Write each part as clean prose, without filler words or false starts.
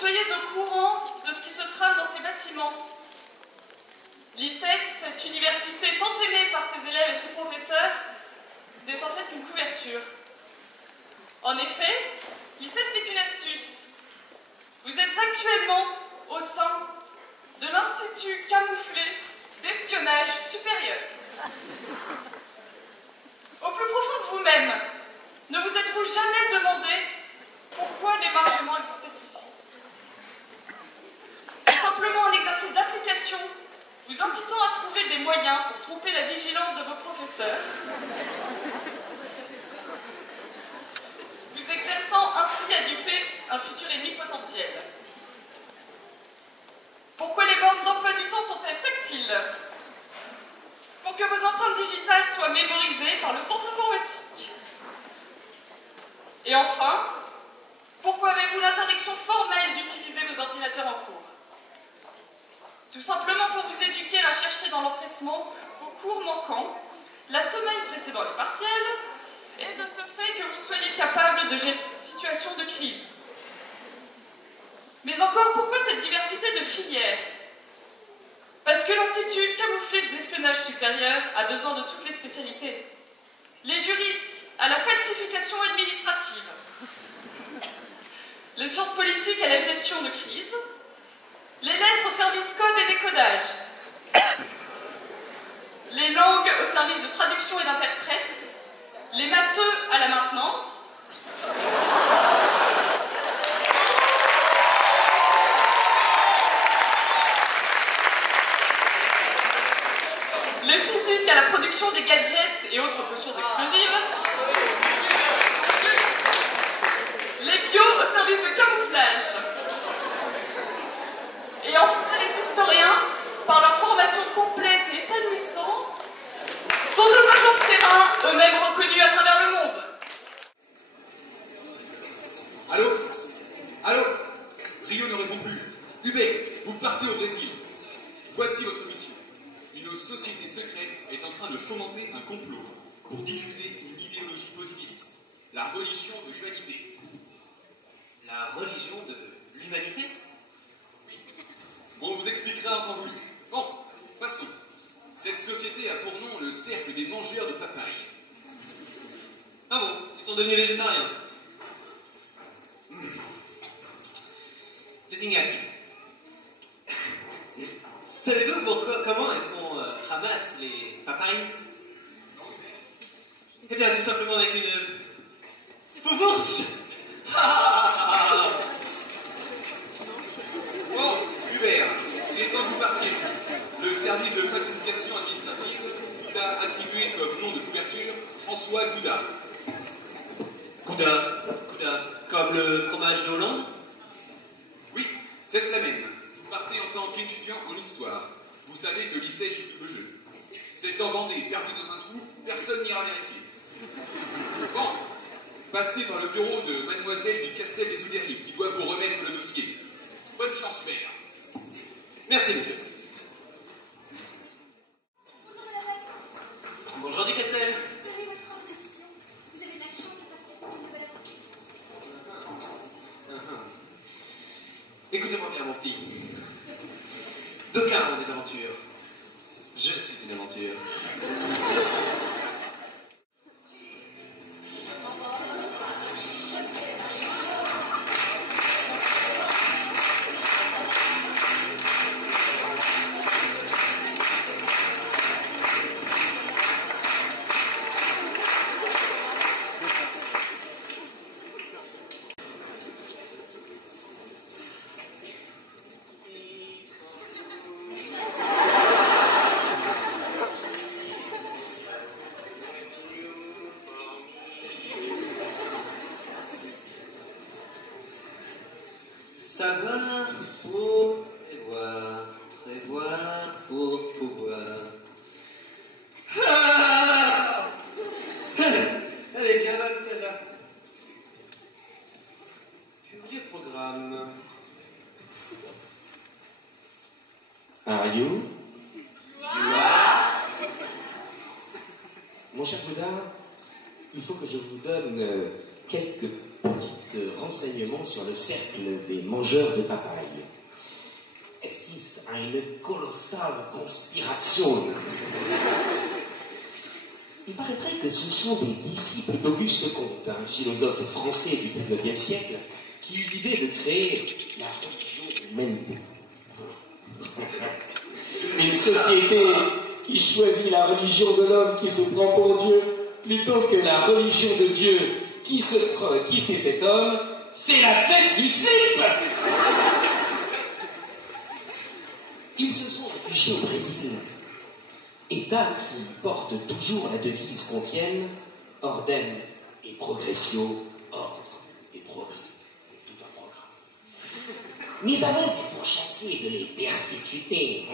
soyez au courant de ce qui se trame dans ces bâtiments. L'ICES, cette université tant aimée par ses élèves et ses professeurs, n'est en fait qu'une couverture. En effet, l'ICES n'est qu'une astuce. Vous êtes actuellement au sein de l'Institut camouflé d'espionnage supérieur. Au plus profond de vous-même, ne vous êtes-vous jamais demandé pourquoi l'émargement existait ici? C'est simplement un exercice d'application vous incitant à trouver des moyens pour tromper la vigilance de vos professeurs, vous exerçant ainsi à duper un futur ennemi potentiel. Pourquoi les bornes d'emploi du temps sont-elles tactiles? Pour que vos empreintes digitales soient mémorisées par le centre informatique. Et enfin, pourquoi avez-vous l'interdiction formelle d'utiliser vos ordinateurs en cours? Tout simplement pour vous éduquer à chercher dans l'empressement vos cours manquants, la semaine précédant les partiels, et de ce fait que vous soyez capable de gérer une situation de crise. Mais encore, pourquoi cette diversité de filières? Parce que l'Institut camouflé d'espionnage supérieur a besoin de toutes les spécialités. Les juristes à la falsification administrative, les sciences politiques à la gestion de crise, les lettres au service code et décodage, les langues au service de traduction et d'interprète, les matheux à la maintenance, les physiques à la production des gadgets et autres potions explosives, les bio au service de camouflage, et enfin les historiens, par leur formation complète et épanouissante, sont nos agents de terrain, eux-mêmes reconnus à travers le monde. Allô? Allô? Rio ne répond plus. Hubert, vous partez au Brésil. Voici votre mission. Une société secrète est en train de fomenter un complot pour diffuser une idéologie positiviste. La religion de l'humanité. La religion de l'humanité? Oui. On vous expliquera en temps voulu. Bon, passons. Cette société a pour nom le cercle des mangeurs de papaye. Ah bon? Ils sont devenus végétariens. Les ignacs. Savez-vous comment est-ce qu'on ramasse les papayes? Eh bien, tout simplement avec une fourche. Bon, Hubert, il est temps que vous partiez. Le service de falsification administrative vous a attribué comme nom de couverture François Gouda. Gouda. Comme le fromage de Hollande? Oui, c'est cela même. Vous partez en tant qu'étudiant en histoire. Vous savez que l'ICES joue le jeu. C'est en Vendée, perdu dans un trou, personne n'ira vérifier. Bon, passez par le bureau de mademoiselle du Castel des Ouderly qui doit vous remettre le dossier. Bonne chance, Hubert. Merci, monsieur. Bonjour du Castel. Vous avez de la chance de passer pour une nouvelle aventure. Écoutez-moi bien, mon petit. D'aucuns ont des aventures. Je suis une aventure. Savoir pour prévoir, prévoir pour pouvoir. Ah, elle est bien bonne celle-là. Curieux programme. Are you? Mon cher Bouddha, il faut que je vous donne quelques petits renseignements sur le cercle des mangeurs de papaye. Es ist eine kolossale Konspiration. Il paraîtrait que ce sont des disciples d'Auguste Comte, un philosophe français du XIXe siècle, qui eut l'idée de créer la religion de l'humanité. Une société qui choisit la religion de l'homme qui se prend pour Dieu, plutôt que la religion de Dieu qui s'est fait homme, c'est la fête du slip. Ils se sont réfugiés au Brésil, État qui porte toujours la devise contienne ordem et progressio, ordre et progrès. Tout un programme. Mais avant de les pourchasser, de les persécuter,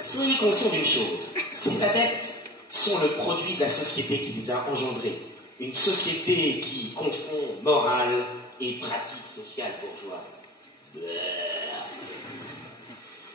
soyez conscients d'une chose, ces adeptes sont le produit de la société qui les a engendrés. Une société qui confond morale et pratique sociale bourgeoise.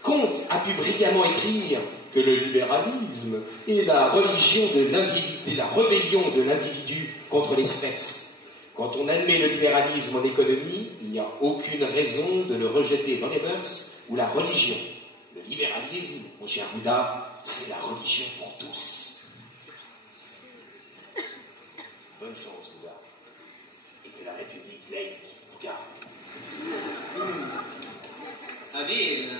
Comte a pu brillamment écrire que le libéralisme est la religion de l'individu, la rébellion de l'individu contre l'espèce. Quand on admet le libéralisme en économie, il n'y a aucune raison de le rejeter dans les mœurs ou la religion. Le libéralisme, mon cher Bouddha, c'est la religion pour tous. Bonne chance, Bouddha, et que la République laïque vous garde. Habile.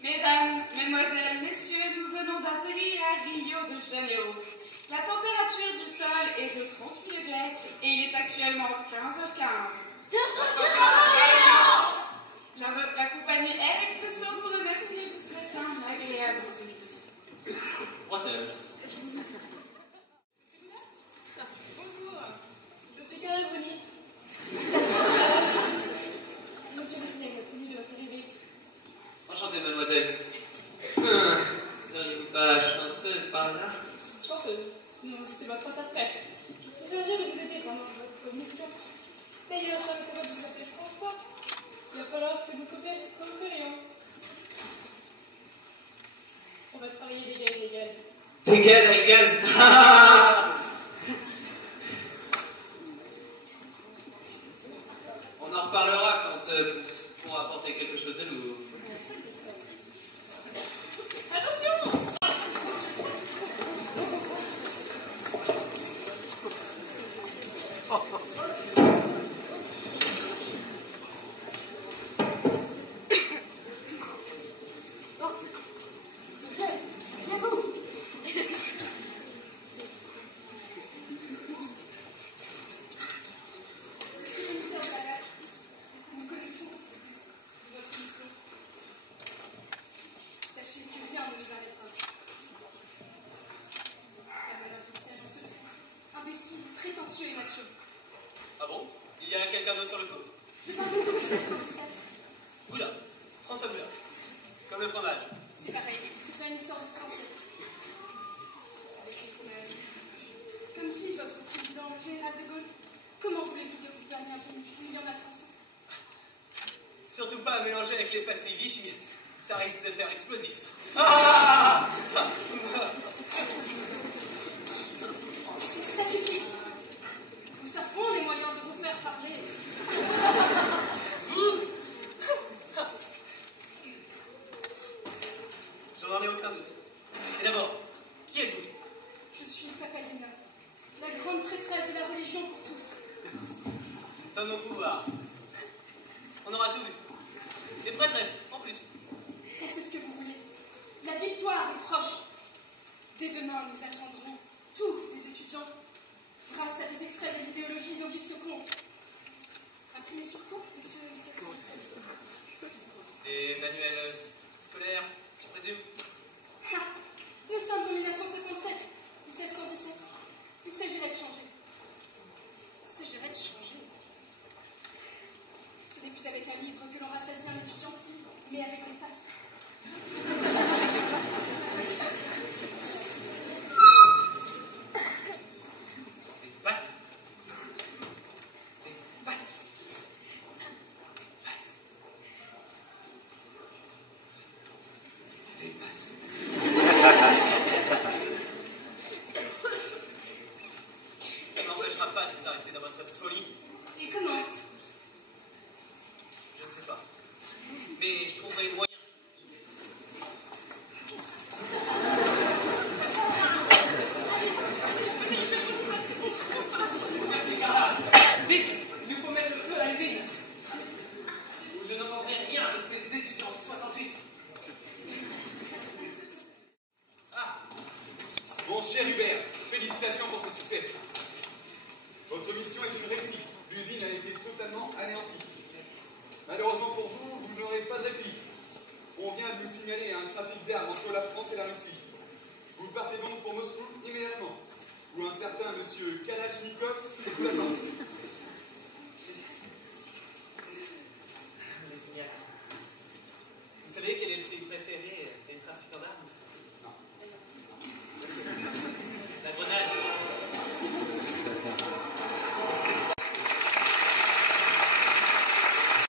Mesdames, Mesdemoiselles, Messieurs, nous venons d'atterrir à Rio de Janeiro. La température du sol est de 38 degrés et il est actuellement 15h15. La compagnie Air Expresso vous remercie et vous souhaite un agréable séjour. What else? Bonjour, je suis Carla Bruni. Monsieur le cinéma, connu de votre arrivée. Enchanté, mademoiselle. Seriez-vous pas chanteuse par hasard? Chanteuse? Non, c'est votre interprète. Je suis chargée de vous aider pendant votre mission. D'ailleurs, comme c'est votre vous appelez François, il va falloir que nous coopérions. On va travailler d'égal à égal. D'égal à égal. On en reparlera quand vous pourrez apporter quelque chose de nouveau. Attention! Ah bon? Il y a quelqu'un d'autre sur le coup? Je parle de vous, 1617. Goula. François Goula. Comme le fromage. C'est pareil, c'est ça une histoire de français. Avec les fromages. Comme dit votre président, le général de Gaulle, comment voulez-vous que vous gouverniez un pays où il y en a 35? Surtout pas à mélanger avec les pastilles Vichy. Ça risque de faire explosif. Ah! Ça suffit. Nous savons les moyens de vous faire parler. Vous? Je n'en ai aucun doute. Et d'abord, qui êtes-vous? Je suis Papalina, la grande prêtresse de la religion pour tous. Femme au pouvoir. On aura tout vu. Et prêtresse, en plus. Et c'est ce que vous voulez. La victoire est proche. Dès demain, nous attendrons, tous les étudiants, grâce à des extraits de l'idéologie d'Auguste Comte. Imprimés sur quoi, monsieur 1617? Et manuel scolaire, je présume. Ah, nous sommes en 1967, 1717. Il s'agirait de changer. Il s'agirait de changer. Ce n'est plus avec un livre que l'on rassasie un étudiant, mais avec des pattes. Vite, il nous faut mettre le feu à l'usine. Ou je n'entendrai rien de ces étudiants de 68. Ah, mon cher Hubert, félicitations pour ce succès. Votre mission est une réussite. L'usine a été totalement anéantie. Malheureusement pour vous, vous n'aurez pas de répit. On vient de nous signaler un trafic d'armes entre la France et la Russie. Vous partez donc pour Moscou immédiatement, où un certain monsieur Kalachnikov est sous la tente.